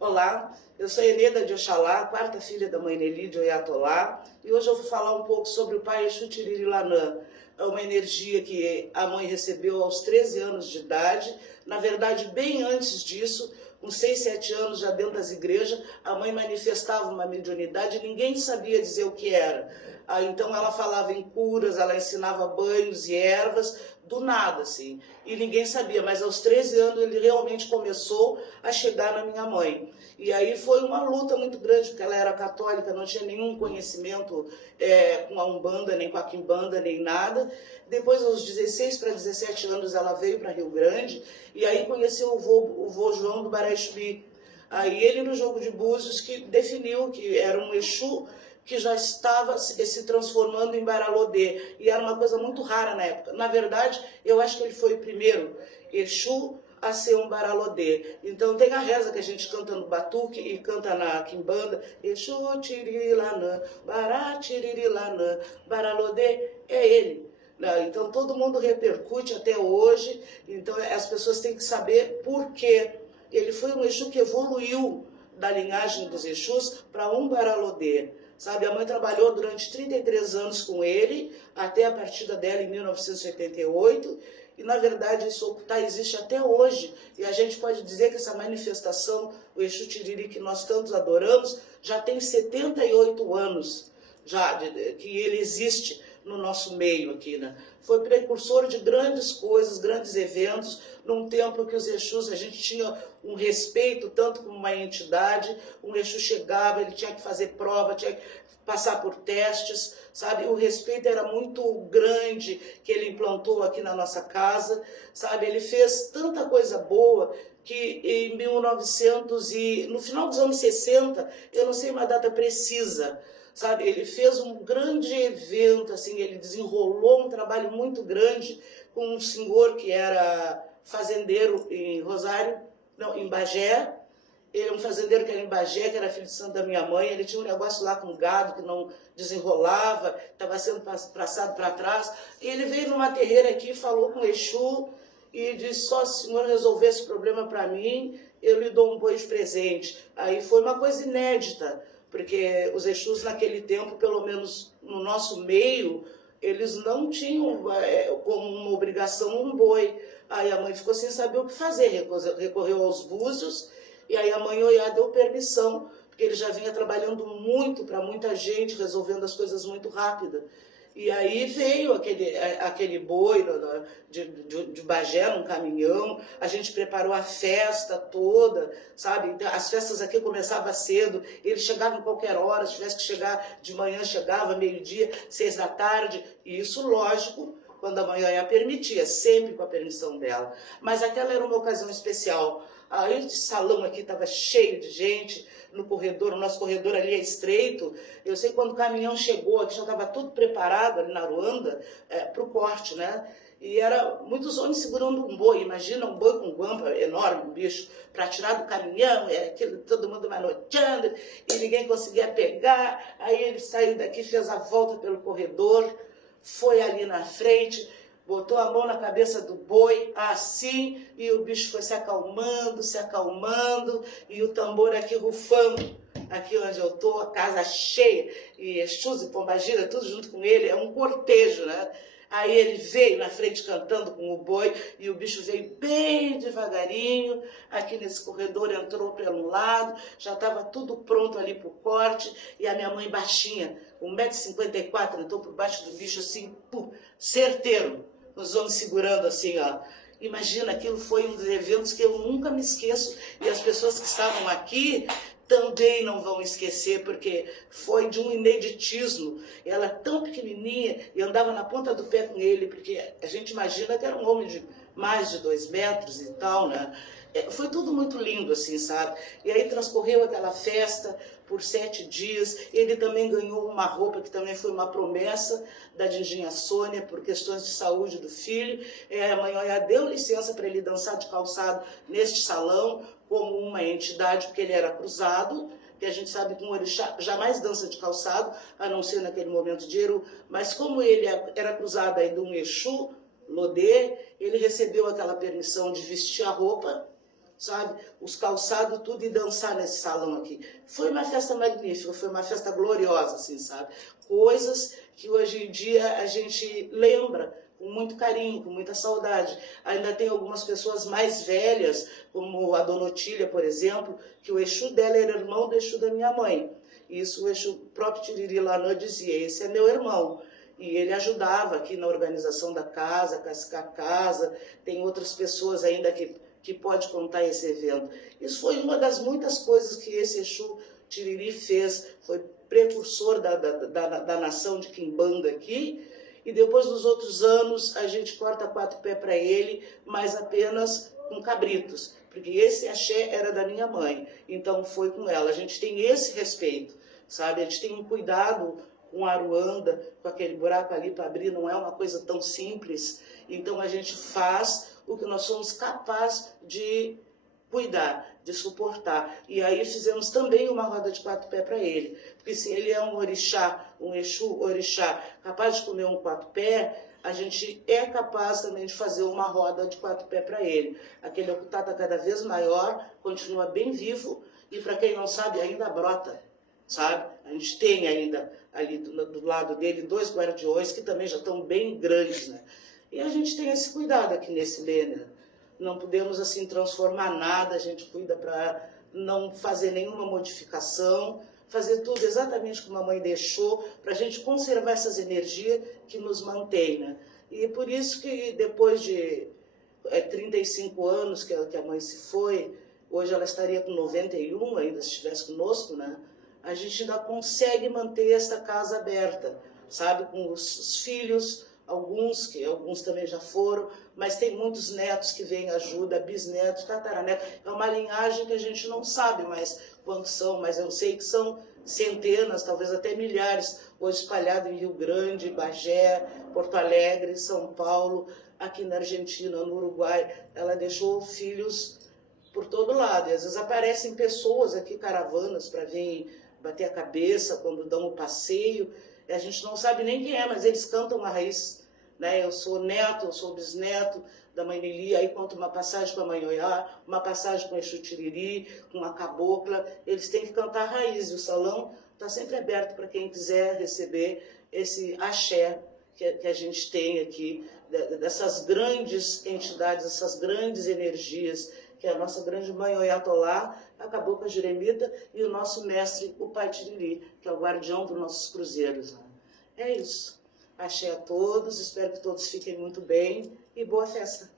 Olá, eu sou Eneda de Oxalá, quarta filha da mãe Nelly de Oyatolá, e hoje eu vou falar um pouco sobre o pai Exu Tiririlanã. É uma energia que a mãe recebeu aos 13 anos de idade, na verdade bem antes disso, com 6, 7 anos já dentro das igrejas, a mãe manifestava uma mediunidade e ninguém sabia dizer o que era. Então ela falava em curas, ela ensinava banhos e ervas, do nada, assim, e ninguém sabia, mas aos 13 anos ele realmente começou a chegar na minha mãe. E aí foi uma luta muito grande, porque ela era católica, não tinha nenhum conhecimento com a Umbanda, nem com a Quimbanda, nem nada. Depois, aos 16 para 17 anos, ela veio para Rio Grande, e aí conheceu o vô João do Baraixuí. Aí ele, no jogo de búzios, que definiu que era um Exu que já estava se transformando em Baralodê, e era uma coisa muito rara na época. Na verdade, eu acho que ele foi o primeiro Exu a ser um Baralodê. Então tem a reza que a gente canta no batuque e canta na quimbanda, Exu Tirilanã, Bará Tirilanã, Baralodê é ele. Então todo mundo repercute até hoje, então as pessoas têm que saber por quê. Ele foi um Exu que evoluiu da linhagem dos Exus para um Baralodê. Sabe, a mãe trabalhou durante 33 anos com ele, até a partida dela em 1988, e na verdade isso existe até hoje. E a gente pode dizer que essa manifestação, o Exu Tiriri que nós tantos adoramos, já tem 78 anos já que ele existe no nosso meio aqui, né? Foi precursor de grandes coisas, grandes eventos, num tempo que os Exus, a gente tinha um respeito tanto como uma entidade, um Exu chegava, ele tinha que fazer prova, tinha que passar por testes, sabe? O respeito era muito grande que ele implantou aqui na nossa casa, sabe? Ele fez tanta coisa boa que em 1900 e no final dos anos 60, eu não sei uma data precisa, sabe, ele fez um grande evento, assim, ele desenrolou um trabalho muito grande com um senhor que era fazendeiro em Rosário, não, em Bagé. Ele é um fazendeiro que era em Bagé, que era filho de santo da minha mãe. Ele tinha um negócio lá com gado que não desenrolava, estava sendo passado para trás. E ele veio numa terreira aqui, falou com o Exu e disse: só se o senhor resolver esse problema para mim, eu lhe dou um boi de presente. Aí foi uma coisa inédita, porque os Exus naquele tempo, pelo menos no nosso meio, eles não tinham como uma obrigação um boi. Aí a mãe ficou sem saber o que fazer, recorreu aos búzios, e aí a mãe Oiá deu permissão, porque ele já vinha trabalhando muito para muita gente, resolvendo as coisas muito rápido. E aí veio aquele boi de Bagé num caminhão, a gente preparou a festa toda, sabe? As festas aqui começavam cedo, ele chegava em qualquer hora, se tivesse que chegar de manhã, chegava meio-dia, 6 da tarde, e isso, lógico, quando a mãe Oiá permitia, sempre com a permissão dela. Mas aquela era uma ocasião especial. Aí o salão aqui estava cheio de gente, no corredor, o nosso corredor ali é estreito. Eu sei que quando o caminhão chegou, aqui já estava tudo preparado ali na Aruanda, para o corte, né? E era muitos homens segurando um boi. Imagina um boi com guampa enorme, um bicho, para tirar do caminhão, todo mundo manoteando, e ninguém conseguia pegar. Aí ele saiu daqui, fez a volta pelo corredor, foi ali na frente, botou a mão na cabeça do boi, assim, e o bicho foi se acalmando, e o tambor aqui rufando, aqui onde eu estou, a casa cheia, e Exus e Pombagira, tudo junto com ele, é um cortejo, né? Aí ele veio na frente cantando com o boi, e o bicho veio bem devagarinho, aqui nesse corredor, entrou pelo lado, já estava tudo pronto ali para o corte, e a minha mãe baixinha, 1,54 m, entrou por baixo do bicho assim, certeiro, os homens segurando assim, ó. Imagina, aquilo foi um dos eventos que eu nunca me esqueço, e as pessoas que estavam aqui também não vão esquecer, porque foi de um ineditismo. Ela tão pequenininha e andava na ponta do pé com ele, porque a gente imagina que era um homem de mais de 2 metros e tal, né? Foi tudo muito lindo, assim, sabe? E aí transcorreu aquela festa por 7 dias. Ele também ganhou uma roupa que também foi uma promessa da Dindinha Sônia, por questões de saúde do filho. A mãe Oiá deu licença para ele dançar de calçado neste salão, como uma entidade, porque ele era cruzado, que a gente sabe que um orixá jamais dança de calçado, a não ser naquele momento de Eru, mas como ele era cruzado aí de um Exu, Lodê, ele recebeu aquela permissão de vestir a roupa, sabe? Os calçados, tudo, e dançar nesse salão aqui. Foi uma festa magnífica, foi uma festa gloriosa, assim, sabe? Coisas que hoje em dia a gente lembra com muito carinho, com muita saudade. Ainda tem algumas pessoas mais velhas, como a Dona Otília, por exemplo, que o Exu dela era irmão do Exu da minha mãe. Isso o Exu, próprio Tiriri Lanã dizia, esse é meu irmão. E ele ajudava aqui na organização da casa, cascar a casa, tem outras pessoas ainda que pode contar esse evento. Isso foi uma das muitas coisas que esse Exu Tiriri fez, foi precursor da nação de Quimbanda aqui, e depois dos outros anos a gente corta 4 pés para ele, mas apenas com cabritos, porque esse axé era da minha mãe, então foi com ela. A gente tem esse respeito, sabe? A gente tem um cuidado com a aruanda, com aquele buraco ali para abrir, não é uma coisa tão simples, então a gente faz o que nós somos capazes de cuidar, de suportar. E aí fizemos também uma roda de 4 pés para ele, porque se ele é um orixá, um Exu orixá, capaz de comer um 4 pés, a gente é capaz também de fazer uma roda de 4 pés para ele. Aquele Okutá está cada vez maior, continua bem vivo, e para quem não sabe, ainda brota, sabe? A gente tem ainda ali do lado dele 2 guardiões que também já estão bem grandes, né? E a gente tem esse cuidado aqui nesse Lêner. Não podemos assim transformar nada, a gente cuida para não fazer nenhuma modificação, fazer tudo exatamente como a mãe deixou, para a gente conservar essas energias que nos mantêm, né? E por isso que depois de 35 anos que a mãe se foi, hoje ela estaria com 91 ainda, se estivesse conosco, né? A gente ainda consegue manter esta casa aberta, sabe? Com os filhos, alguns também já foram, mas tem muitos netos que vêm ajuda, bisnetos, tataranetos. É uma linhagem que a gente não sabe mais quantos são, mas eu sei que são centenas, talvez até milhares, hoje espalhados em Rio Grande, Bagé, Porto Alegre, São Paulo, aqui na Argentina, no Uruguai. Ela deixou filhos por todo lado, e às vezes aparecem pessoas aqui, caravanas, para vir bater a cabeça quando dão o passeio, e a gente não sabe nem quem é, mas eles cantam a raiz, né? Eu sou neto, eu sou bisneto da mãe Lili, aí conto uma passagem com a mãe Oiá, uma passagem com a Exu Tiriri, com a cabocla, eles têm que cantar a raiz, e o salão está sempre aberto para quem quiser receber esse axé que a gente tem aqui, dessas grandes entidades, essas grandes energias, que é a nossa grande mãe Oiatolá, a cabocla Jeremita, e o nosso mestre, o Pai Tiriri, que é o guardião dos nossos cruzeiros, né? É isso. Axé a todos, espero que todos fiquem muito bem e boa festa.